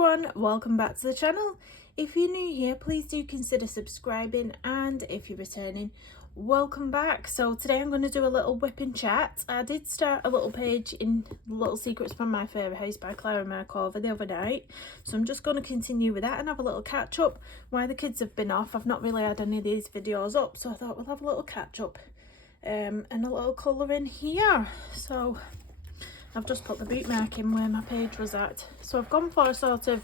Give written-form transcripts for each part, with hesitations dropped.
everyone, welcome back to the channel. If you're new here, please do consider subscribing, and if you're returning, welcome back. So today I'm going to do a little whipping chat. I did start a little page in Little Secrets from My Favourite House by Klara Markovas the other night, so I'm just going to continue with that and have a little catch up. While the kids have been off, I've not really had any of these videos up, so I thought we'll have a little catch up and a little colour in here. So I've just put the bookmark in where my page was at. So I've gone for a sort of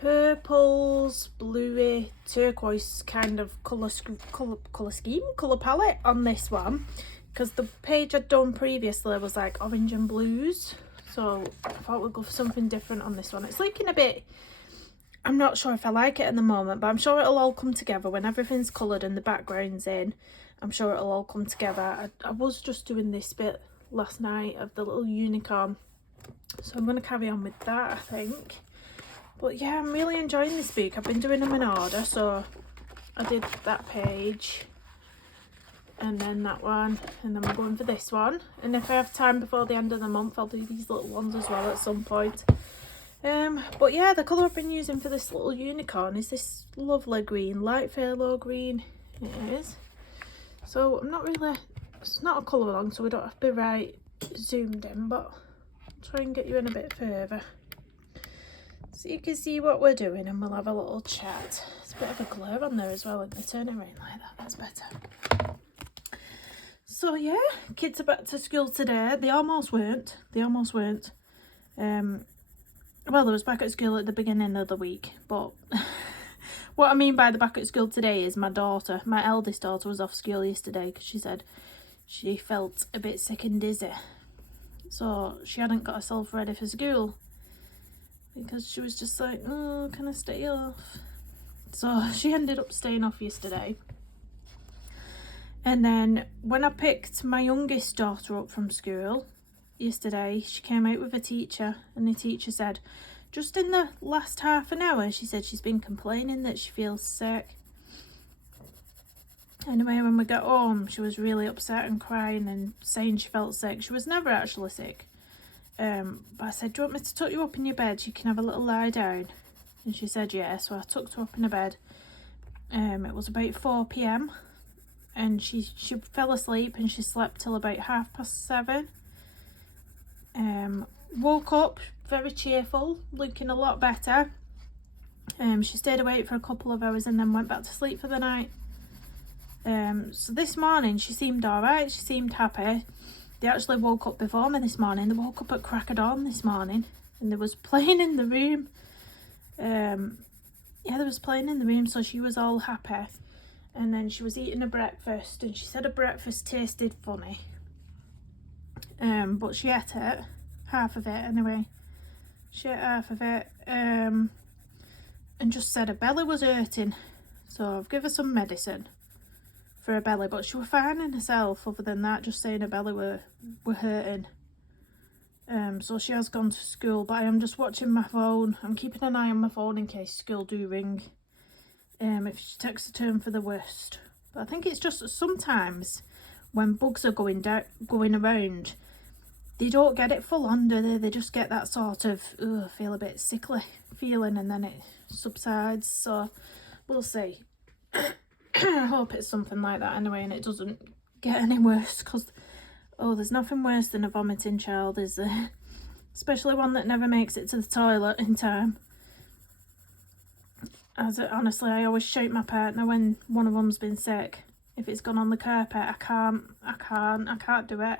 purples, bluey, turquoise kind of colour palette on this one, because the page I'd done previously was like orange and blues. So I thought we'd go for something different on this one. It's looking a bit, I'm not sure if I like it at the moment, but I'm sure it'll all come together when everything's coloured and the background's in. I'm sure it'll all come together. I was just doing this bit last night of the little unicorn, so I'm going to carry on with that, I think. But yeah, I'm really enjoying this book. I've been doing them in order, so I did that page and then that one, and then we're going for this one, and if I have time before the end of the month I'll do these little ones as well at some point. But yeah, the colour I've been using for this little unicorn is this lovely green, light phthalo green it is. So I'm not really, it's not a colour along, so we don't have to be right zoomed in, but I'll try and get you in a bit further so you can see what we're doing, and we'll have a little chat. It's a bit of a glare on there as well, and they turn it around like that, that's better. So yeah, kids are back to school today. They almost weren't. Well, they was back at school at the beginning of the week, but what I mean by the back at school today is my eldest daughter was off school yesterday because she said she felt a bit sick and dizzy, so she hadn't got herself ready for school because she was just like, oh, can I stay off? So she ended up staying off yesterday. And then when I picked my youngest daughter up from school yesterday, she came out with a teacher, and the teacher said just in the last half an hour, she said she's been complaining that she feels sick. Anyway, when we got home, she was really upset and crying and saying she felt sick. She was never actually sick. But I said, do you want me to tuck you up in your bed so you can have a little lie down? And she said yeah, so I tucked her up in her bed. It was about 4 p.m. and she fell asleep, and she slept till about 7:30. Woke up very cheerful, looking a lot better. She stayed awake for a couple of hours and then went back to sleep for the night. So this morning she seemed alright, she seemed happy. They actually woke up before me this morning. They woke up at crack of dawn this morning, and there was playing in the room. Yeah, there was playing in the room, so she was all happy. And then she was eating her breakfast, and she said her breakfast tasted funny. But she ate it, half of it anyway. She ate half of it, and just said her belly was hurting. So I've given her some medicine for her belly, but she was fine in herself other than that, just saying her belly were hurting. So she has gone to school, but I am just watching my phone. I'm keeping an eye on my phone in case school do ring. If she takes a turn for the worst. But I think it's just that sometimes when bugs are going around, they don't get it full on, do they? They just get that sort of feel a bit sickly feeling, and then it subsides. So we'll see. I hope it's something like that anyway, and it doesn't get any worse, because there's nothing worse than a vomiting child, is there? Especially one that never makes it to the toilet in time. Honestly, I always shout my partner when one of them's been sick. If it's gone on the carpet, I can't do it.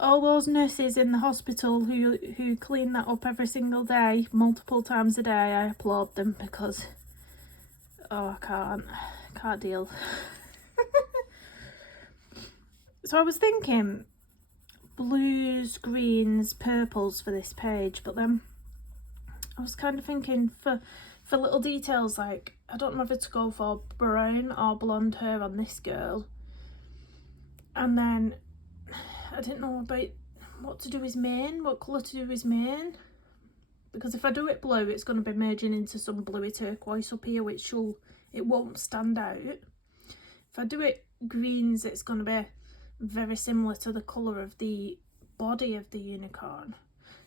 All those nurses in the hospital who clean that up every single day, multiple times a day, I applaud them, because I can't deal. So I was thinking blues, greens, purples for this page, but then I was kind of thinking for little details, like I don't know whether to go for brown or blonde hair on this girl, and then I didn't know about what to do his mane, what colour to do his mane, because if I do it blue, it's going to be merging into some bluey turquoise up here, which it won't stand out. If I do it greens, it's going to be very similar to the colour of the body of the unicorn.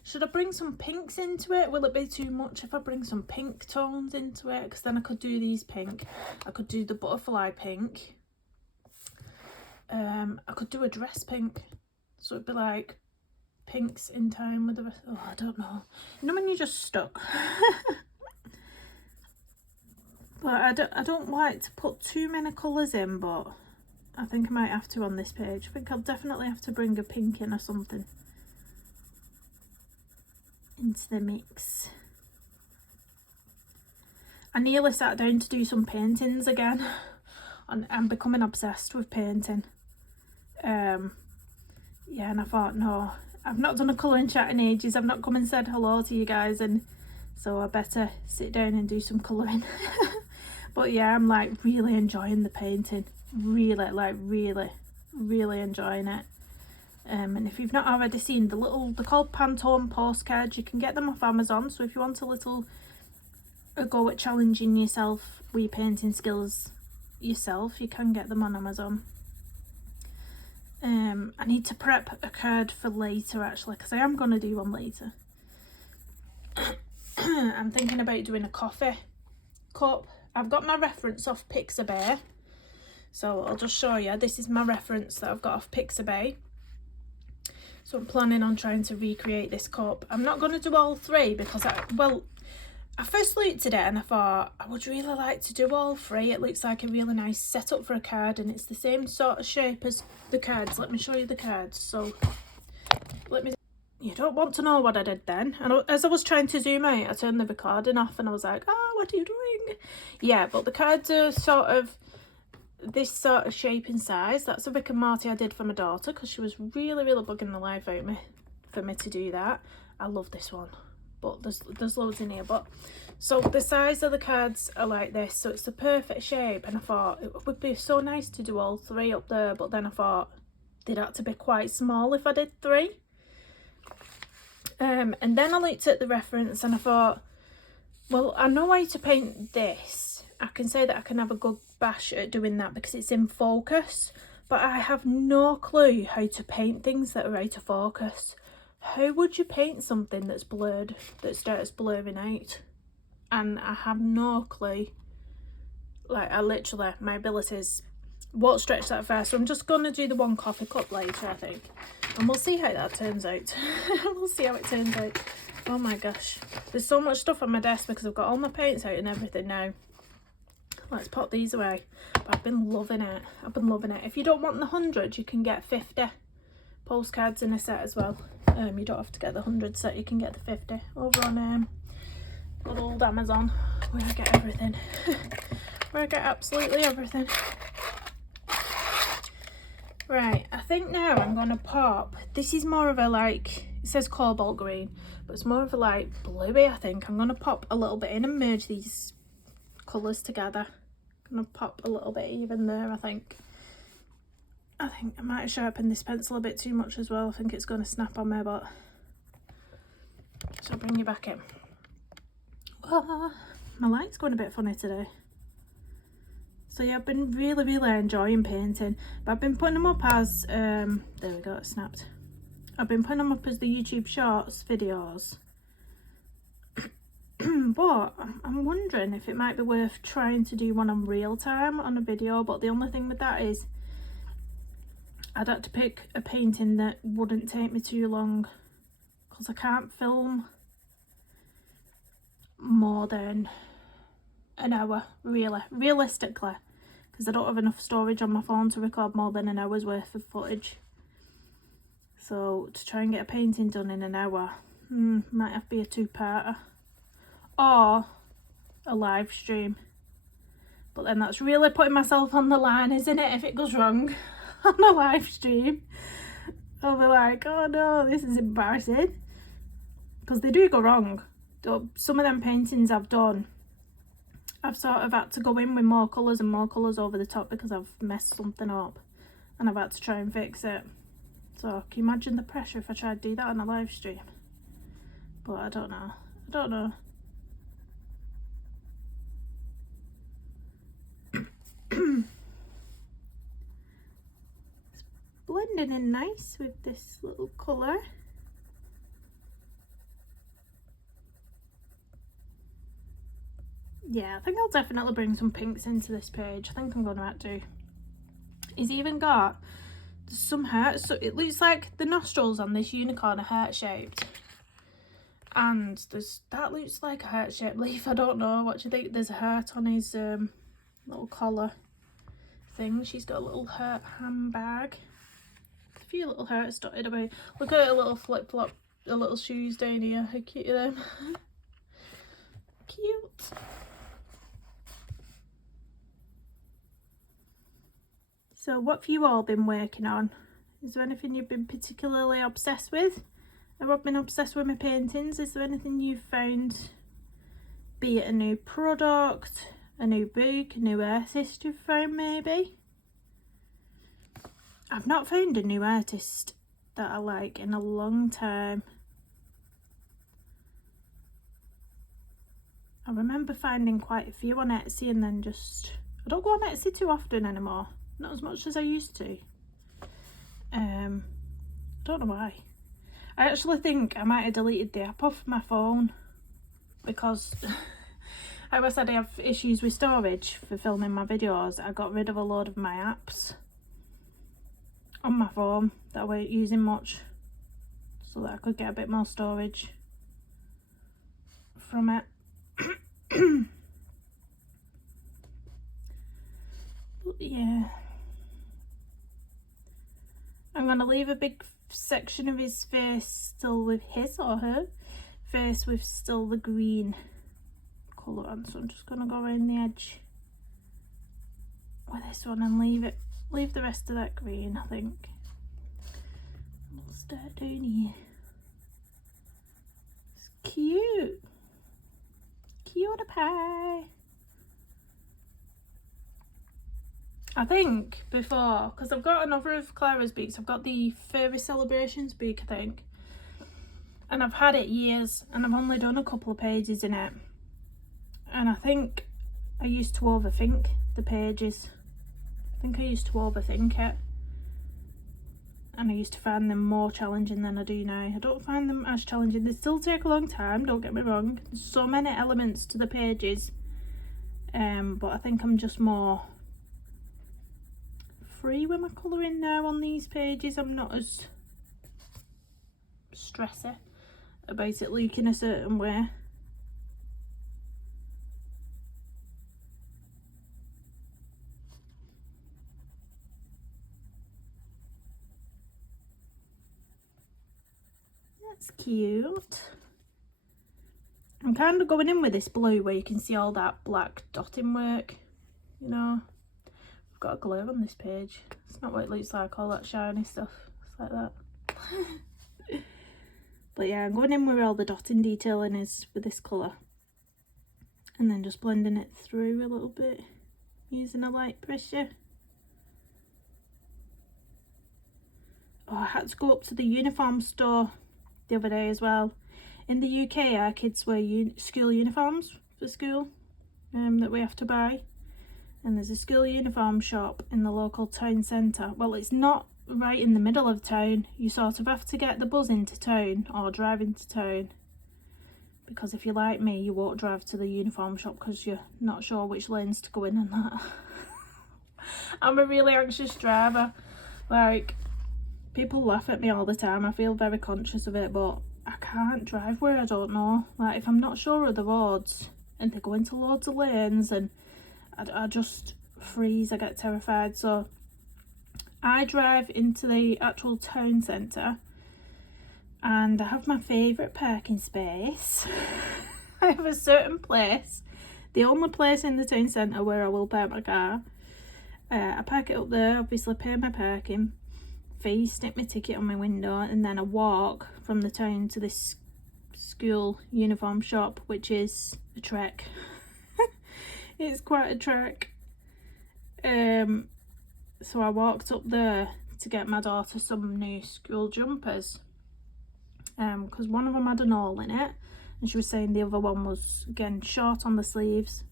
Should I bring some pinks into it? Will it be too much if I bring some pink tones into it? Because then I could do these pink. I could do the butterfly pink. I could do a dress pink. So it'd be like pinks in time with the rest. Oh, I don't know. You know when you're just stuck? But I don't like to put too many colours in, but I think I might have to on this page. I think I'll definitely have to bring a pink in or something into the mix. I nearly sat down to do some paintings again. And I'm becoming obsessed with painting. Yeah, and I thought, no, I've not done a colouring chat in ages. I've not come and said hello to you guys, and so I better sit down and do some colouring. But yeah, I'm like really enjoying the painting. Really enjoying it. And if you've not already seen they're called Pantone postcards. You can get them off Amazon. So if you want a go at challenging yourself with your painting skills yourself, you can get them on Amazon. I need to prep a card for later actually, because I am going to do one later. I'm thinking about doing a coffee cup. I've got my reference off Pixabay, so I'll just show you. This is my reference that I've got off Pixabay. So I'm planning on trying to recreate this cup. I'm not going to do all three because I first looked at it and I thought I would really like to do all three. It looks like a really nice setup for a card, and it's the same sort of shape as the cards. Let me show you the cards. So you don't want to know what I did then. And as I was trying to zoom out, I turned the recording off and I was like, oh, what are you doing? Yeah, but the cards are sort of this sort of shape and size. That's a Rick and Morty I did for my daughter because she was really bugging the life out of me for me to do that. I love this one, but there's loads in here. But so the size of the cards are like this, so it's the perfect shape, and I thought it would be so nice to do all three up there, but then I thought they'd have to be quite small if I did three. And then I looked at the reference and I thought, well, I know how to paint this. I can say that I can have a good bash at doing that because it's in focus, but I have no clue how to paint things that are out of focus. How would you paint something that's blurred, that starts blurring out? And I have no clue. Like, my abilities won't stretch that far, so I'm just going to do the one coffee cup later, I think. And we'll see how that turns out. We'll see how it turns out. Oh my gosh. There's so much stuff on my desk because I've got all my paints out and everything now. Let's put these away. But I've been loving it. If you don't want the 100, you can get 50 postcards in a set as well. You don't have to get the 100 set, you can get the 50 over on good old Amazon, where I get everything. Where I get absolutely everything. Right, I think now I'm going to pop, this is more of a like, it says cobalt green, but it's more of a like bluey, I think. I'm going to pop a little bit in and merge these colours together. I'm going to pop a little bit even there, I think. I might have sharpened this pencil a bit too much as well. I think it's going to snap on me, but... So I'll bring you back in. Oh, my light's going a bit funny today. So yeah, I've been really enjoying painting, but I've been putting them up as there we go, it snapped. I've been putting them up as the YouTube Shorts videos. But I'm wondering if it might be worth trying to do one on real time on a video, but the only thing with that is I'd have to pick a painting that wouldn't take me too long, because I can't film more than an hour, realistically, because I don't have enough storage on my phone to record more than an hour's worth of footage. So to try and get a painting done in an hour, might have to be a two-parter or a live stream. But then that's really putting myself on the line, isn't it, if it goes wrong on a live stream? I'll be like, oh no, this is embarrassing, because they do go wrong. Some of them paintings I've done, I've sort of had to go in with more colours and more colours over the top because I've messed something up and I've had to try and fix it. So can you imagine the pressure if I tried to do that on a live stream? But I don't know. It's blending in nice with this little colour. Yeah, I think I'll definitely bring some pinks into this page. I think I'm going to have to. He's even got some hearts, so it looks like the nostrils on this unicorn are heart shaped, and that looks like a heart shaped leaf. I don't know, what do you think? There's a heart on his little collar thing. She's got a little heart handbag, a few little hearts dotted about. Look at her little flip-flop, the little shoes down here. How cute are them? Cute. So what have you all been working on? Is there anything you've been particularly obsessed with? I've been obsessed with my paintings. Is there anything you've found, be it a new product, a new book, a new artist you've found maybe? I've not found a new artist that I like in a long time. I remember finding quite a few on Etsy and then just... I don't go on Etsy too often anymore. Not as much as I used to. Don't know why. I actually think I might have deleted the app off my phone because I said I have issues with storage for filming my videos. I got rid of a load of my apps on my phone that I weren't using much so that I could get a bit more storage from it. But yeah, I'm going to leave a big section of his face still with his or her face with still the green colour on, so I'm just going to go around the edge with this one and leave the rest of that green, I think. We'll start down here. It's cute. Cutie pie. I think before, because I've got another of Klara's books, I've got the Furry Celebrations book, I think, and I've had it years and I've only done a couple of pages in it, and I think I used to overthink the pages. I think I used to overthink it and I used to find them more challenging than I do now. I don't find them as challenging. They still take a long time, don't get me wrong. There's so many elements to the pages, but I think I'm just more free with my colouring now on these pages. I'm not as stressy about it looking a certain way. That's cute. I'm kind of going in with this blue where you can see all that black dotting work, you know. Got a glue on this page. It's not what it looks like, all that shiny stuff. It's like that. But yeah, I'm going in where all the dotting detailing is with this colour, and then just blending it through a little bit using a light pressure. Oh, I had to go up to the uniform store the other day as well. In the UK, our kids wear school uniforms for school that we have to buy. And there's a school uniform shop in the local town centre. Well, it's not right in the middle of town. You sort of have to get the bus into town or drive into town. Because if you're like me, you won't drive to the uniform shop because you're not sure which lanes to go in and that. I'm a really anxious driver. Like, people laugh at me all the time. I feel very conscious of it, but I can't drive where I don't know. Like, if I'm not sure of the roads and they go into loads of lanes and I just freeze, I get terrified. So I drive into the actual town centre and I have my favourite parking space. I have a certain place, the only place in the town centre where I will park my car. I park it up there, obviously pay my parking fee, stick my ticket on my window, and then I walk from the town to this school uniform shop, which is a trek. It's quite a trek. So I walked up there to get my daughter some new school jumpers, because one of them had an hole in it and she was saying the other one was again short on the sleeves,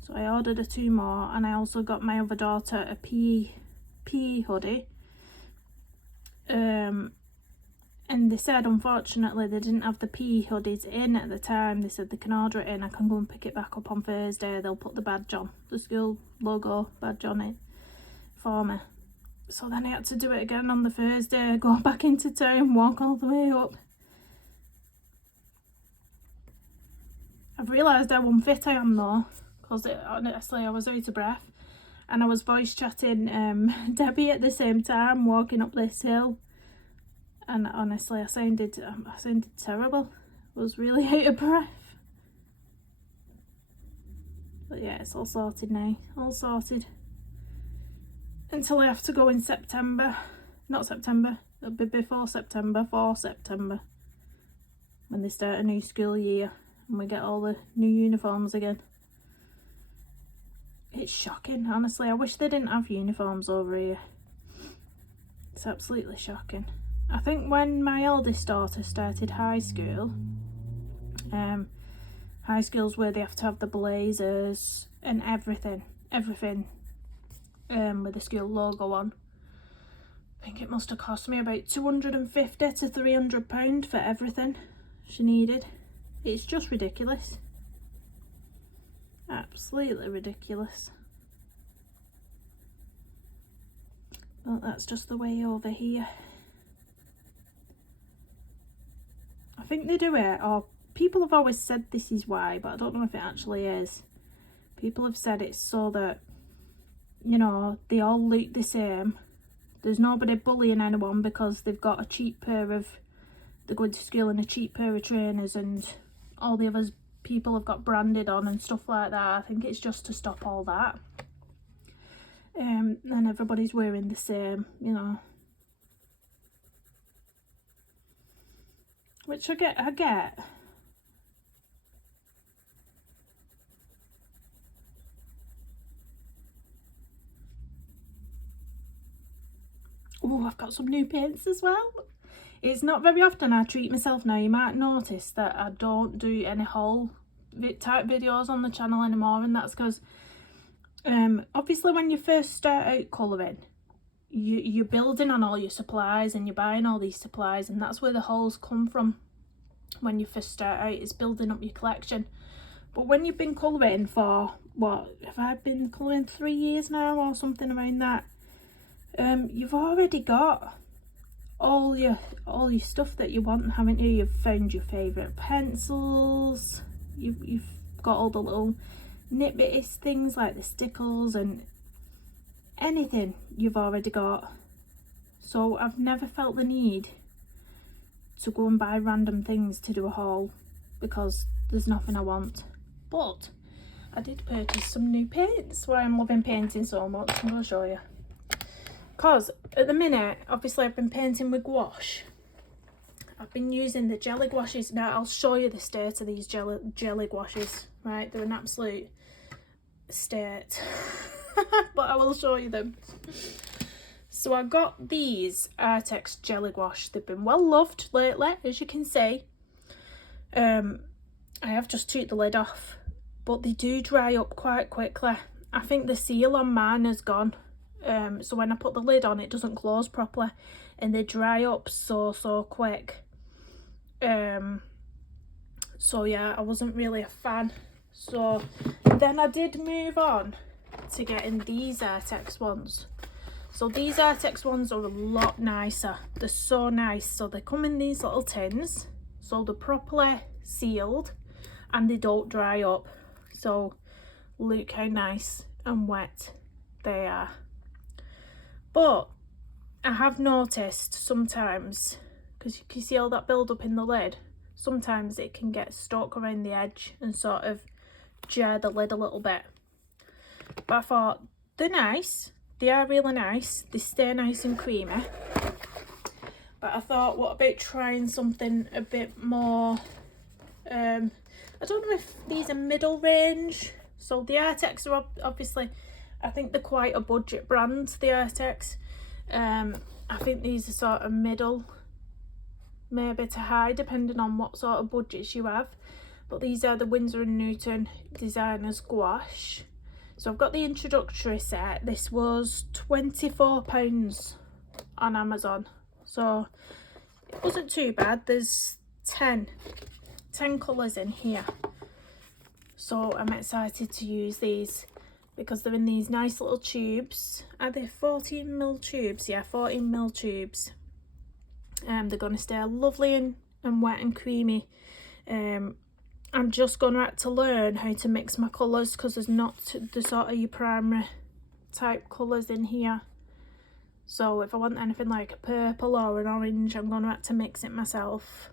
so I ordered her 2 more, and I also got my other daughter a PE hoodie, And they said, unfortunately, they didn't have the PE hoodies in at the time. They said they can order it in. I can go and pick it back up on Thursday. They'll put the badge on, the school logo badge on it for me. So then I had to do it again on the Thursday, go back into town, walk all the way up. I've realised how unfit I am though, because honestly I was out of breath. And I was voice chatting Debbie at the same time, walking up this hill. And honestly, I sounded terrible. I was really out of breath. But yeah, it's all sorted now. All sorted. Until I have to go in September. Not September. It'll be before September. For September. When they start a new school year. And we get all the new uniforms again. It's shocking, honestly. I wish they didn't have uniforms over here. It's absolutely shocking. I think when my eldest daughter started high school, high school's where they have to have the blazers and everything with the school logo on. I think it must have cost me about £250 to £300 for everything she needed. It's just ridiculous. Absolutely ridiculous. But that's just the way over here. I think they do it, or people have always said this is why, but I don't know if it actually is. People have said it's so that, you know, they all look the same. There's nobody bullying anyone because they've got a cheap pair of, they're going to school in a cheap pair of trainers and all the others people have got branded on and stuff like that. I think it's just to stop all that. And everybody's wearing the same, you know. Which I get. Oh, I've got some new paints as well. It's not very often I treat myself now. You might notice that I don't do any haul type videos on the channel anymore, and that's because obviously when you first start out colouring, you're building on all your supplies and you're buying all these supplies, and that's where the hauls come from. When you first start out, it's building up your collection. But when you've been colouring for, what, have I been colouring 3 years now or something around that, you've already got all your stuff that you want, haven't you? You've found your favourite pencils, you've got all the little nitbitty things like the stickles and anything you've already got. So I've never felt the need to go and buy random things to do a haul because there's nothing I want. But I did purchase some new paints. Why I'm loving painting so much, I'm going to show you. Because at the minute, obviously I've been painting with gouache. I've been using the jelly gouaches. Now I'll show you the state of these jelly gouaches. Right, they're an absolute state. But I will show you them. So I got these Artex jelly gouache. They've been well loved lately, as you can see. I have just took the lid off, but they do dry up quite quickly. I think the seal on mine has gone. So when I put the lid on, it doesn't close properly, and they dry up so quick. So yeah, I wasn't really a fan. So then I did move on to getting these Artex ones. So these Artex ones are a lot nicer. They're so nice. So they come in these little tins, so they're properly sealed and they don't dry up. So look how nice and wet they are. But I have noticed sometimes, because you can see all that build up in the lid, sometimes it can get stuck around the edge and sort of jar the lid a little bit. But I thought, they're nice. They are really nice. They stay nice and creamy. But I thought, what about trying something a bit more, I don't know if these are middle range. So the Artex are obviously, I think they're quite a budget brand, the Artex. I think these are sort of middle, maybe to high, depending on what sort of budgets you have. But these are the Winsor & Newton Designers Gouache. So I've got the introductory set. This was £24 on Amazon. So it wasn't too bad. There's 10 colours in here. So I'm excited to use these because they're in these nice little tubes. Are they 14mm tubes? Yeah, 14mm tubes. They're going to stay lovely and wet and creamy. I'm just going to have to learn how to mix my colours because there's not the sort of your primary type colours in here. So if I want anything like a purple or an orange, I'm going to have to mix it myself.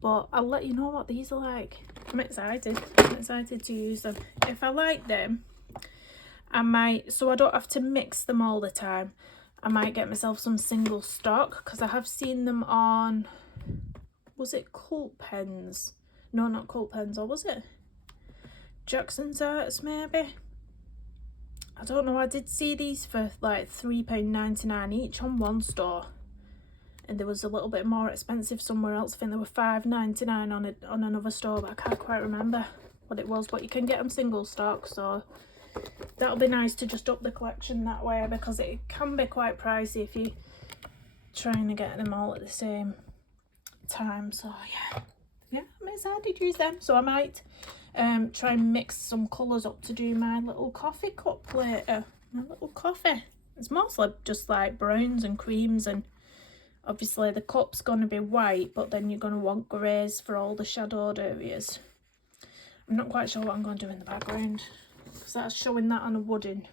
But I'll let you know what these are like. I'm excited to use them. If I like them, I might, so I don't have to mix them all the time, I might get myself some single stock, because I have seen them on, was it Cult Pens? No, not Cult Pens, or was it Jackson's Arts maybe? I don't know. I did see these for like £3.99 each on one store, and there was a little bit more expensive somewhere else. I think they were £5.99 on another store, but I can't quite remember what it was. But you can get them single stock, so that'll be nice to just up the collection that way, because it can be quite pricey if you're trying to get them all at the same time. So yeah, I'm excited to use them. So I might try and mix some colours up to do my little coffee cup later. My little coffee. It's mostly just like browns and creams, and obviously the cup's going to be white, but then you're going to want greys for all the shadowed areas. I'm not quite sure what I'm going to do in the background, because that's showing that on a wooden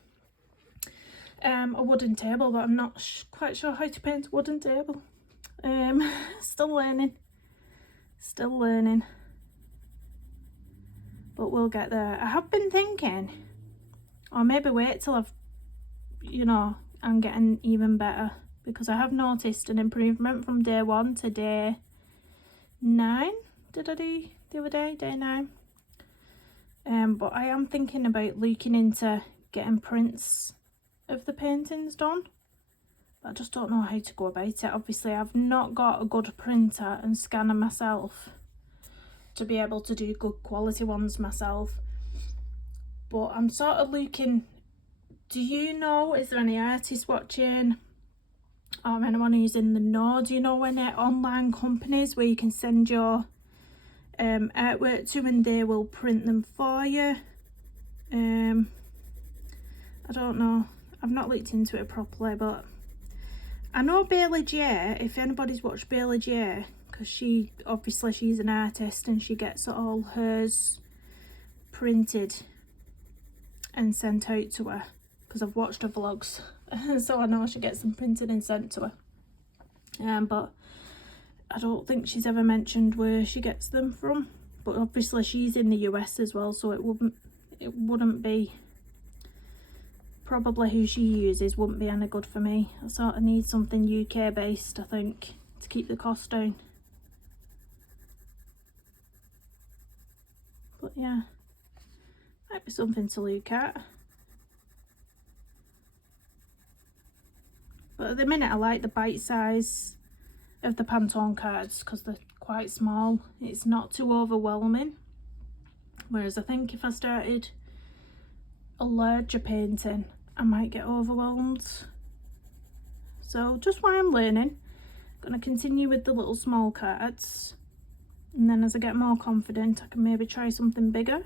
table, but I'm not quite sure how to paint a wooden table. Still learning, but we'll get there. I have been thinking, or maybe wait till I'm getting even better, because I have noticed an improvement from day 1 to day 9. Did I do the other day, day 9? But I am thinking about looking into getting prints of the paintings done, but I just don't know how to go about it. Obviously I've not got a good printer and scanner myself to be able to do good quality ones myself, but I'm sort of looking. Do you know, is there any artists watching or anyone who's in the know? Do you know any online companies where you can send your artwork to and they will print them for you? I don't know, I've not looked into it properly, but I know Bailey J, if anybody's watched Bailey J, because she's an artist and she gets all hers printed and sent out to her, because I've watched her vlogs so I know she gets them printed and sent to her. But I don't think she's ever mentioned where she gets them from, but obviously she's in the US as well, so it wouldn't be, probably who she uses wouldn't be any good for me. I sort of need something UK based, I think, to keep the cost down. But yeah, might be something to look at. But at the minute I like the bite size of the Pantone cards, because they're quite small. It's not too overwhelming, whereas I think if I started a larger painting I might get overwhelmed. So just while I'm learning, I'm going to continue with the little small cards, and then as I get more confident I can maybe try something bigger.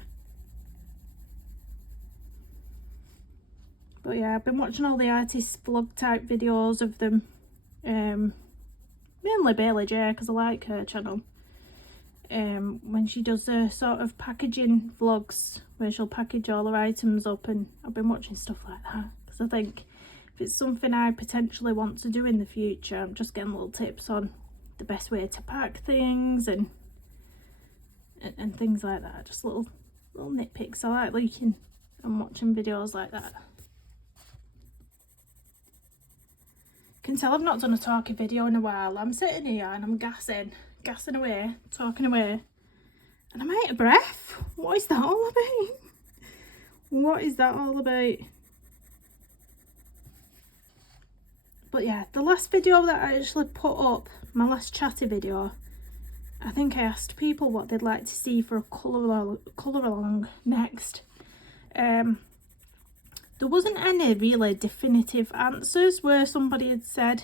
But yeah, I've been watching all the artist vlog type videos of them, mainly Bailey J, because I like her channel. When she does her sort of packaging vlogs where she'll package all her items up, and I've been watching stuff like that because I think if it's something I potentially want to do in the future, I'm just getting little tips on the best way to pack things and things like that. Just little nitpicks. I like looking and watching videos like that. Can tell I've not done a talkie video in a while. I'm sitting here and I'm gassing away, talking away, and I'm out of breath. What is that all about? What is that all about? But yeah, the last video that I actually put up, my last chatty video, I think I asked people what they'd like to see for a colour along next. There wasn't any really definitive answers where somebody had said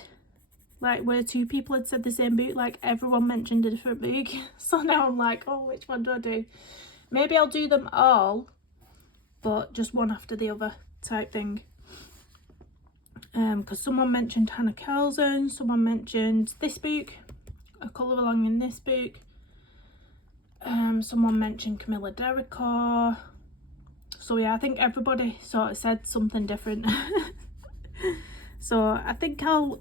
like where two people had said the same book, like everyone mentioned a different book. So now I'm like, oh, which one do I do? Maybe I'll do them all, but just one after the other type thing. Because someone mentioned Hannah Kelsen, someone mentioned this book, A Colour Along in this book. Someone mentioned Camilla Derricourt. So yeah, I think everybody sort of said something different. So I think I'll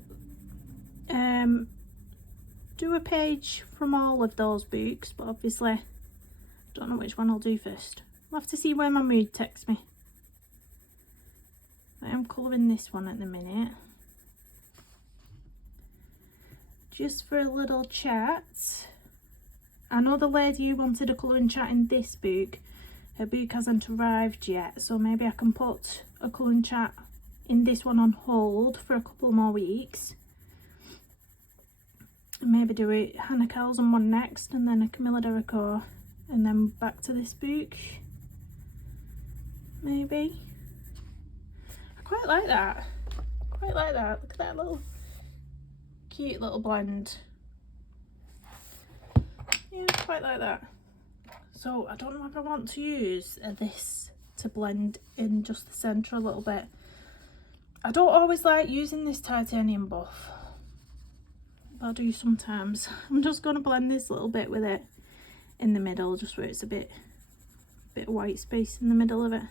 do a page from all of those books, but obviously I don't know which one I'll do first. I'll have to see where my mood takes me. I am colouring this one at the minute, just for a little chat. I know the lady who wanted a colouring chat in this book, her book hasn't arrived yet, so maybe I can put a colouring chat in this one on hold for a couple more weeks. And maybe do a Hannah Kelsen one next, and then a Camilla Derricourt, and then back to this book. Maybe. I quite like that. Quite like that. Look at that little cute little blend. Yeah, quite like that. So I don't know if I want to use this to blend in just the centre a little bit. I don't always like using this titanium buff, but I do sometimes. I'm just going to blend this little bit with it in the middle, just where it's a bit white space in the middle of it.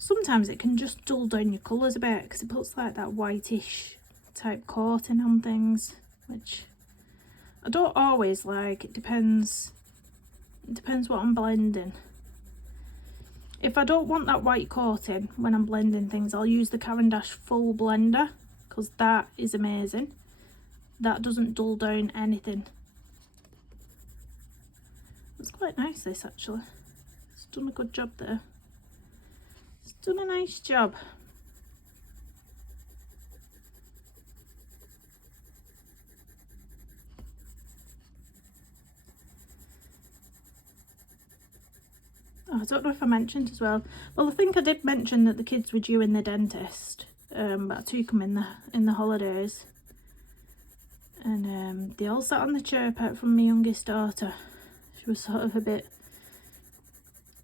Sometimes it can just dull down your colours a bit, because it puts like that whitish type coating on things, which I don't always like. It depends what I'm blending. If I don't want that white coating when I'm blending things, I'll use the Caran d'Ache Full Blender, because that is amazing. That doesn't dull down anything. It's quite nice, this, actually. It's done a good job there. It's done a nice job. Oh, I don't know if I mentioned as well. Well, I think I did mention that the kids were due in the dentist, but I took them in the holidays, and they all sat on the chair apart from my youngest daughter. She was sort of a bit,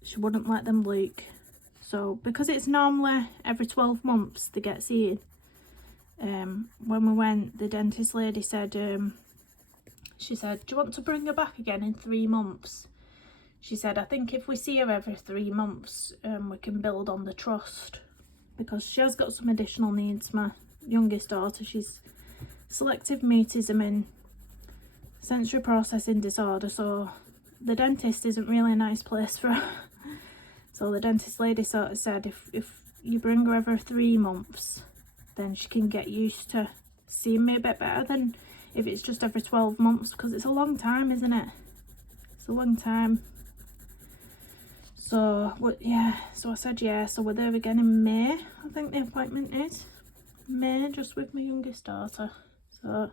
she wouldn't let them look. So because it's normally every 12 months they get seen, when we went, the dentist lady said, she said, do you want to bring her back again in 3 months? She said, I think if we see her every 3 months, we can build on the trust, because she has got some additional needs, my youngest daughter. She's selective mutism and sensory processing disorder, so the dentist isn't really a nice place for her. So the dentist lady sort of said, if you bring her every 3 months, then she can get used to seeing me a bit better than if it's just every 12 months, because it's a long time, isn't it? It's a long time. So, yeah, so I said yeah, so we're there again in May, I think the appointment is. May, just with my youngest daughter. So,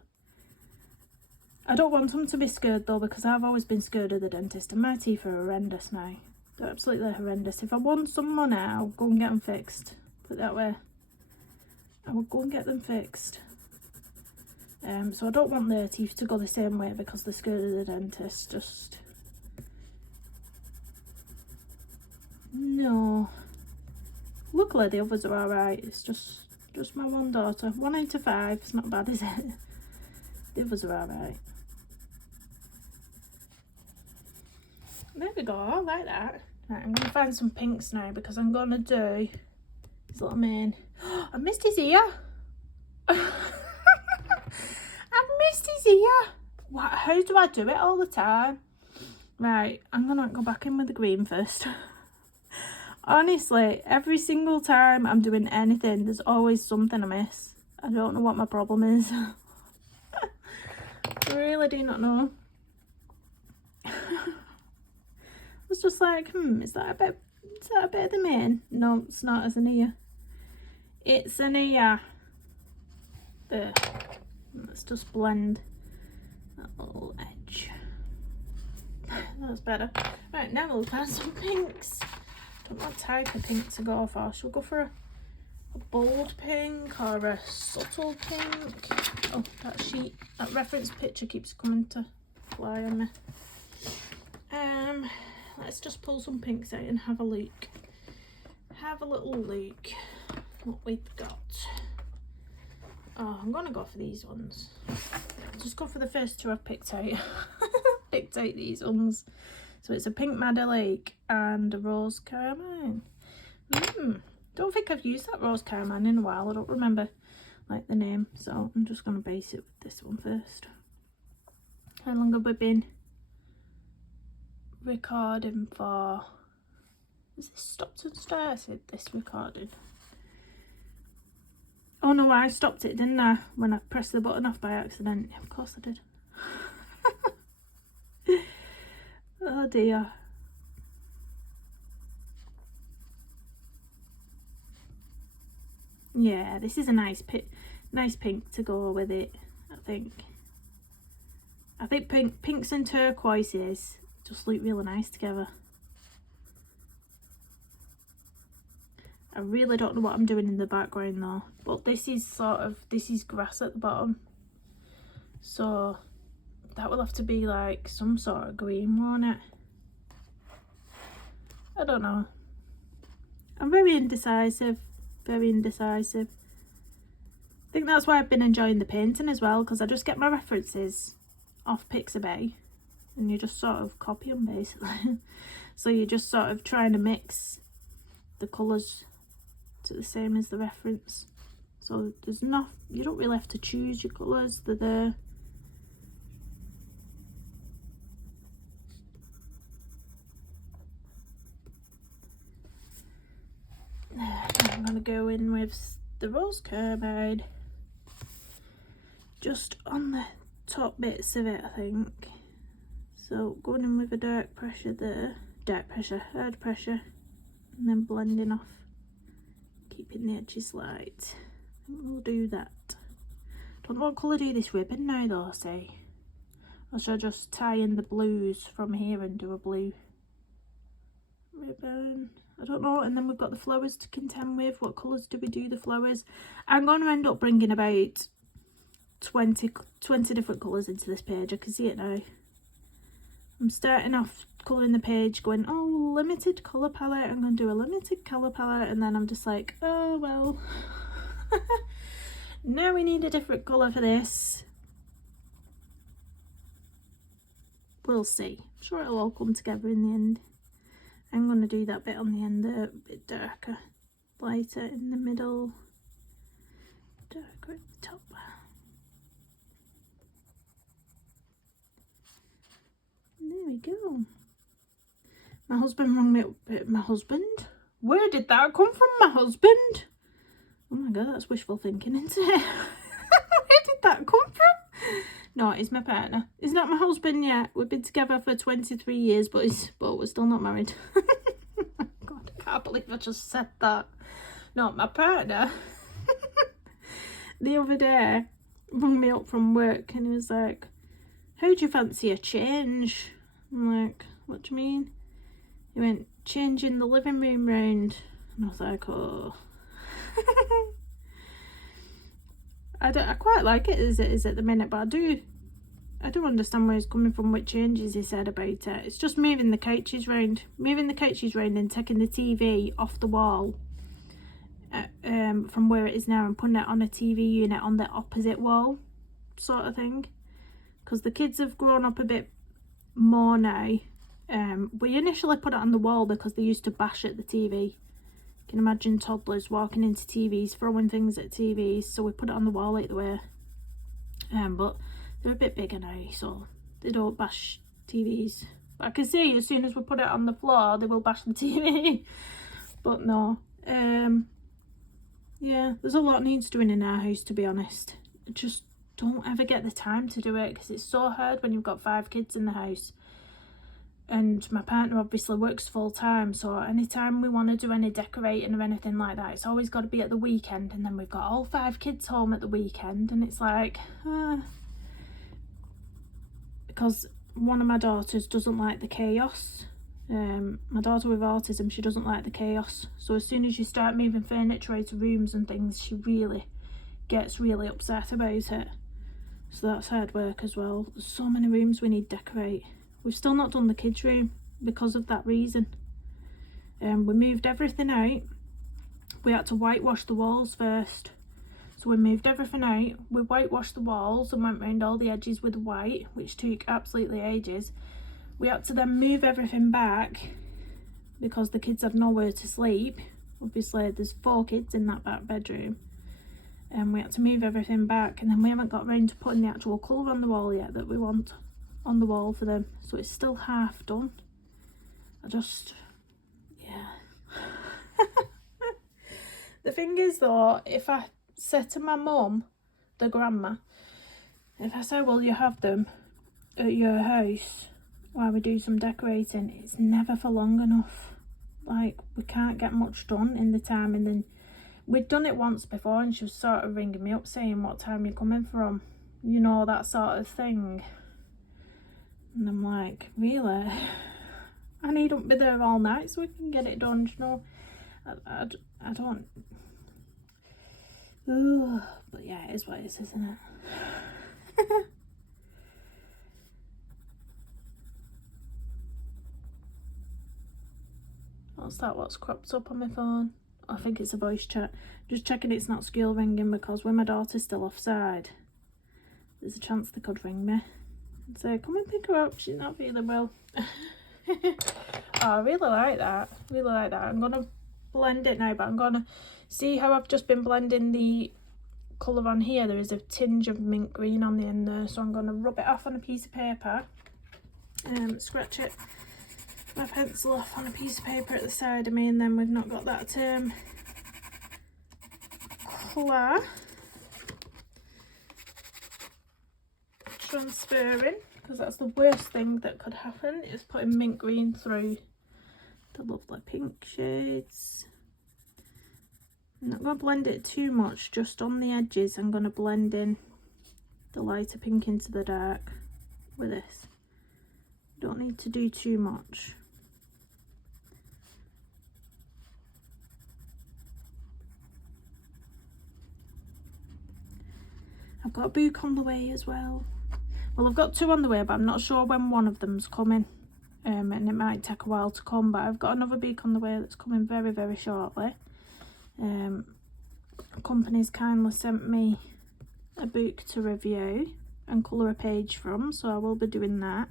I don't want them to be scared though, because I've always been scared of the dentist, and my teeth are horrendous now. They're absolutely horrendous. If I won some money, I'll go and get them fixed. Put it that way. I will go and get them fixed. So I don't want their teeth to go the same way because they're scared of the dentist. Just... no. Luckily the others are alright. It's just my one daughter. 1 out of 5. It's not bad, is it? The others are alright. There we go. I like that. Right, I'm going to find some pinks now, because I'm going to do his little mane. I missed his ear. I missed his ear. What? How do I do it all the time? Right, I'm going to go back in with the green first. Honestly, every single time I'm doing anything, there's always something I miss. I don't know what my problem is. I really do not know. It's just like, is that a bit of the mane? No, it's not. It's an ear. It's an ear. There. Let's just blend that little edge. That's better. Right, now we'll find some pinks. Don't know what type of pink to go for. Shall we go for a bold pink or a subtle pink. Oh, that reference picture keeps coming to fly on me. Let's just pull some pinks out and have a look. Have a little look what we've got. Oh, I'm gonna go for these ones. Just go for the first two I've picked out. Picked out these ones. So it's a pink Madder Lake and a rose carmine. Don't think I've used that rose carmine in a while. I don't remember like the name, so I'm just gonna base it with this one first. How long have we been recording for? Is this stopped and started, this recording? Oh no, I stopped it, didn't I? When I pressed the button off by accident. Of course I did. Oh dear. Yeah, this is a nice pink to go with it, I think. I think pinks and turquoises just look really nice together. I really don't know what I'm doing in the background though, but this is grass at the bottom, so that will have to be like some sort of green, won't it? I don't know. I'm very indecisive. I think that's why I've been enjoying the painting as well, because I just get my references off Pixabay and you just sort of copy them basically. So you're just sort of trying to mix the colours to the same as the reference. So there's you don't really have to choose your colours, they're there. I'm going to go in with the rose carmine just on the top bits of it, I think. So going in with a hard pressure, and then blending off, keeping the edges light. I think we'll do that. Don't know what colour do this ribbon now though, say. Or should I just tie in the blues from here and do a blue ribbon? I don't know. And then we've got the flowers to contend with. What colours do we do the flowers? I'm going to end up bringing about 20 different colours into this page. I can see it now. I'm starting off colouring the page going, oh, limited colour palette. I'm going to do a limited colour palette. And then I'm just like, oh, well. Now we need a different colour for this. We'll see. I'm sure it'll all come together in the end. I'm going to do that bit on the end a bit darker, lighter in the middle, darker at the top. And there we go. My husband rang me up. My husband? Where did that come from, my husband? Oh my god, that's wishful thinking, isn't it? Where did that come from? No, it's my partner. He's not my husband yet. We've been together for 23 years, but we're still not married. God, I can't believe I just said that. No, my partner. The other day, rang me up from work and he was like, how do you fancy a change? I'm like, what do you mean? He went, changing the living room round. And I was like, oh. I quite like it as it is at the minute, but I do understand where he's coming from, what changes he said about it. It's just moving the couches round and taking the TV off the wall from where it is now and putting it on a TV unit on the opposite wall sort of thing, because the kids have grown up a bit more now. We initially put it on the wall because they used to bash at the TV. You can imagine toddlers walking into TVs, throwing things at TVs, so we put it on the wall out the way. But they're a bit bigger now, so they don't bash TVs. But I can see as soon as we put it on the floor, they will bash the TV. But no. Yeah, there's a lot needs doing in our house, to be honest. I just don't ever get the time to do it because it's so hard when you've got 5 kids in the house. And my partner obviously works full time, so anytime we want to do any decorating or anything like that, it's always got to be at the weekend. And then we've got all 5 kids home at the weekend, and it's like, because one of my daughters doesn't like the chaos. My daughter with autism, she doesn't like the chaos. So as soon as you start moving furniture out of rooms and things, she really gets really upset about it. So that's hard work as well. There's so many rooms we need decorate. We've still not done the kids' room because of that reason. We moved everything out. We had to whitewash the walls first. So we moved everything out. We whitewashed the walls and went round all the edges with white, which took absolutely ages. We had to then move everything back because the kids had nowhere to sleep. Obviously there's 4 kids in that back bedroom, and we had to move everything back, and then we haven't got round to putting the actual colour on the wall yet that we want on the wall for them, so it's still half done. The thing is though, if I say to my mum, the grandma, if I say, will you have them at your house while we do some decorating, it's never for long enough. Like, we can't get much done in the time. And then we'd done it once before and she was sort of ringing me up saying, what time are you coming from? You know, that sort of thing. And I'm like, really? I need to be there all night so we can get it done, you know. I don't. Ugh. But yeah, it is what it is, isn't it? What's that? What's cropped up on my phone? I think it's a voice chat. Just checking it's not school ringing, because when my daughter's still offside, there's a chance they could ring me and say, come and pick her up, she's not feeling well. Oh, I really like that. Really like that. I'm going to blend it now, but I'm going to see how I've just been blending the colour on here. There is a tinge of mint green on the end there, so I'm going to rub it off on a piece of paper, scratch it, my pencil off on a piece of paper at the side of me, and then we've not got that colour transferring, because that's the worst thing that could happen, is putting mint green through the lovely pink shades. I'm not going to blend it too much, just on the edges I'm going to blend in the lighter pink into the dark with this. Don't need to do too much. I've got a book on the way as well. Well, I've got 2 on the way, but I'm not sure when one of them's coming. And it might take a while to come, but I've got another book on the way that's coming very, very shortly. Company's kindly sent me a book to review and colour a page from, so I will be doing that.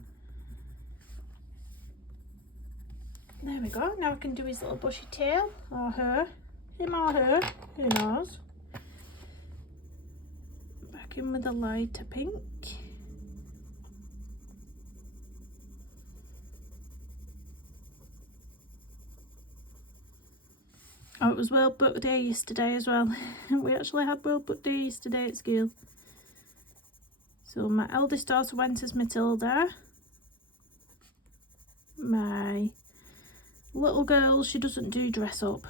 There we go. Now I can do his little bushy tail, or her, him or her, who knows. Back in with a lighter pink. Oh, it was World Book Day yesterday as well. We actually had World Book Day yesterday at school. So my eldest daughter went as Matilda. My little girl, she doesn't do dress up.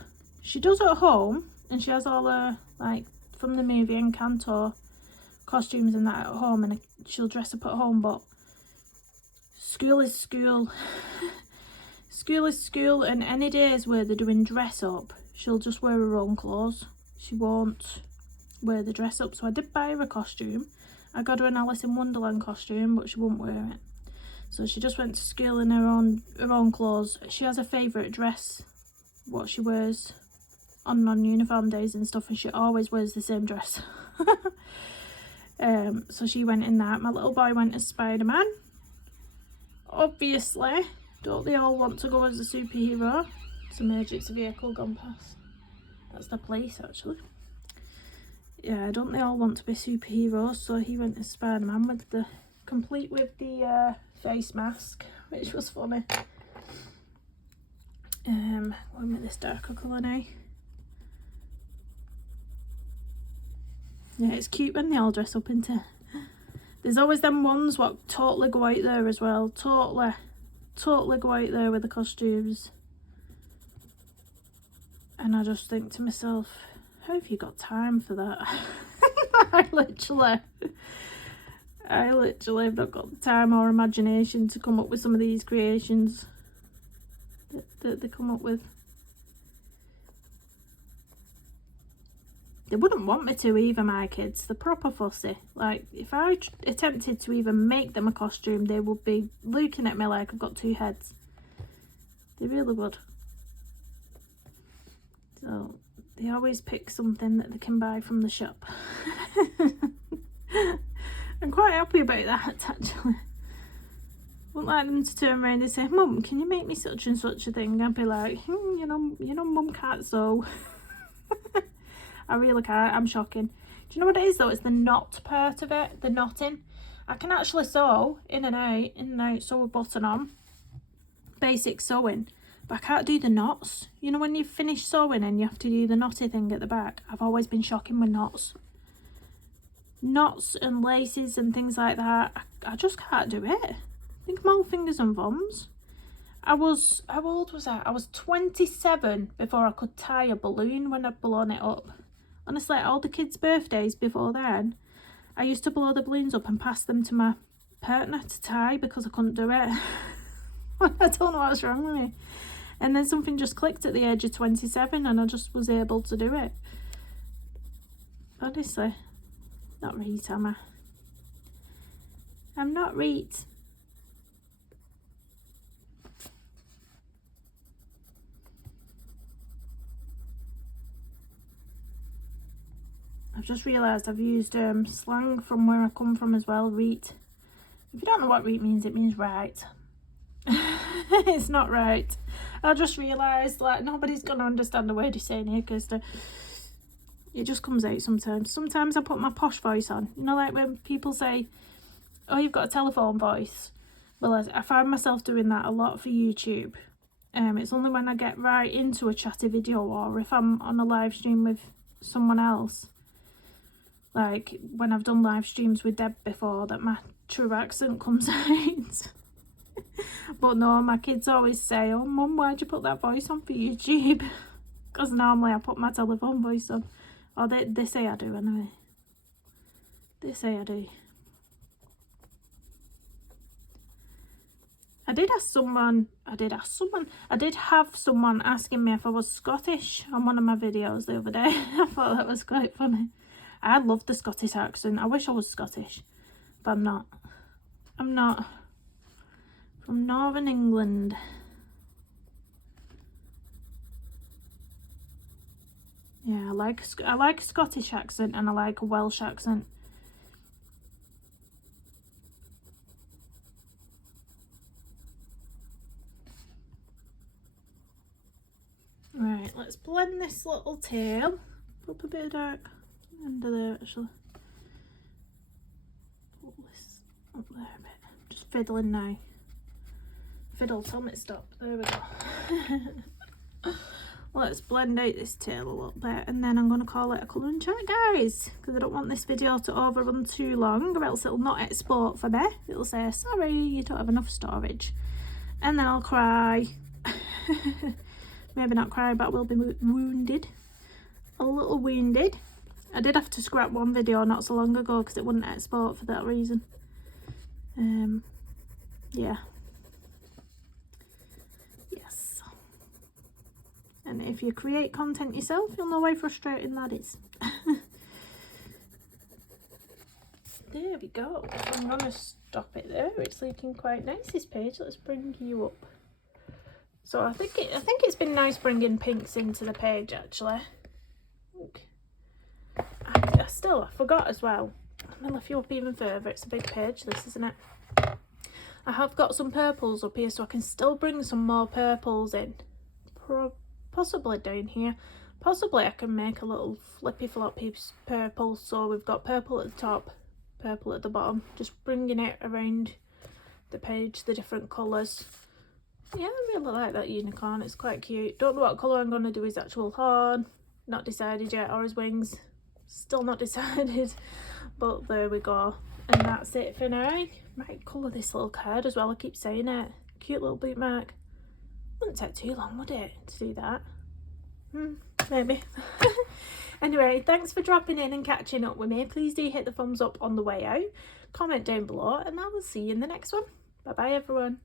She does at home, and she has all her, like, from the movie Encanto costumes and that at home, and she'll dress up at home, but school is school. School is school, and any days where they're doing dress up, she'll just wear her own clothes. She won't wear the dress up. So I did buy her a costume. I got her an Alice in Wonderland costume, but she won't wear it. So she just went to school in her own clothes. She has a favourite dress, what she wears on non-uniform days and stuff, and she always wears the same dress. So she went in that. My little boy went as Spider-Man. Obviously, don't they all want to go as a superhero? It's an emergency vehicle gone past. That's the police, actually. Yeah, don't they all want to be superheroes? So he went as Spider-Man with the complete with the face mask, which was funny. Going with this darker colour now. Yeah, it's cute when they all dress up into. There's always them ones what totally go out there as well. Totally go out there with the costumes. And I just think to myself, how have you got time for that? I literally have not got the time or imagination to come up with some of these creations. that they come up with. They wouldn't want me to either, my kids. They're proper fussy. Like, if I attempted to even make them a costume, they would be looking at me like I've got two heads. They really would. So, they always pick something that they can buy from the shop. I'm quite happy about that, actually. Wouldn't like them to turn around and say, Mum, can you make me such and such a thing? I'd be like, you know, Mum can't sew. I really can't. I'm shocking. Do you know what it is though? It's the knot part of it, the knotting. I can actually sew in and out, sew a button on, basic sewing, but I can't do the knots. You know when you've finished sewing and you have to do the knotty thing at the back? I've always been shocking with knots. Knots and laces and things like that. I just can't do it. I think my fingers and thumbs. How old was I? I was 27 before I could tie a balloon when I'd blown it up. Honestly, all the kids' birthdays before then, I used to blow the balloons up and pass them to my partner to tie because I couldn't do it. I don't know what's wrong with me. And then something just clicked at the age of 27 and I just was able to do it. Honestly, not right, am I? I'm not right. I've just realised I've used slang from where I come from as well, reet. If you don't know what reet means, it means right. It's not right. I just realised, like, nobody's going to understand the word you're saying here because it just comes out sometimes. Sometimes I put my posh voice on. You know, like when people say, oh, you've got a telephone voice. Well, I find myself doing that a lot for YouTube. It's only when I get right into a chatty video or if I'm on a live stream with someone else. Like when I've done live streams with Deb before, that my true accent comes out. But no, my kids always say, oh Mum, why'd you put that voice on for YouTube? Because normally I put my telephone voice on. Or they say I do anyway. They say I do. I did have someone asking me if I was Scottish on one of my videos the other day. I thought that was quite funny. I love the Scottish accent. I wish I was Scottish, but I'm not. I'm not. From Northern England. Yeah, I like a Scottish accent and I like a Welsh accent. Right, let's blend this little tail. Put a bit of dark under there actually. Pull this up there a bit. Just fiddling now. Fiddle, tell me to stop. There we go. Let's blend out this tail a little bit and then I'm going to call it a colour and chat, guys, because I don't want this video to overrun too long or else it'll not export for me. It'll say, sorry, you don't have enough storage. And then I'll cry. Maybe not cry, but I will be wounded. A little wounded. I did have to scrap one video not so long ago because it wouldn't export for that reason. Yeah. Yes. And if you create content yourself, you'll know how frustrating that is. There we go. I'm gonna stop it there. It's looking quite nice, this page. Let's bring you up. So I think it's been nice bringing pinks into the page actually. I forgot as well. I'm gonna lift you up even further. It's a big page, this, isn't it? I have got some purples up here, so I can still bring some more purples in. Possibly down here. Possibly I can make a little flippy floppy purple. So we've got purple at the top, purple at the bottom. Just bringing it around the page, the different colours. Yeah, I really like that unicorn. It's quite cute. Don't know what colour I'm going to do his actual horn. Not decided yet. Or his wings. Still not decided. But there we go. And that's it for now. Might colour this little card as well. I keep saying it. Cute little bookmark. Wouldn't take too long, would it, to do that? Maybe. Anyway, thanks for dropping in and catching up with me. Please do hit the thumbs up on the way out. Comment down below. And I will see you in the next one. Bye bye, everyone.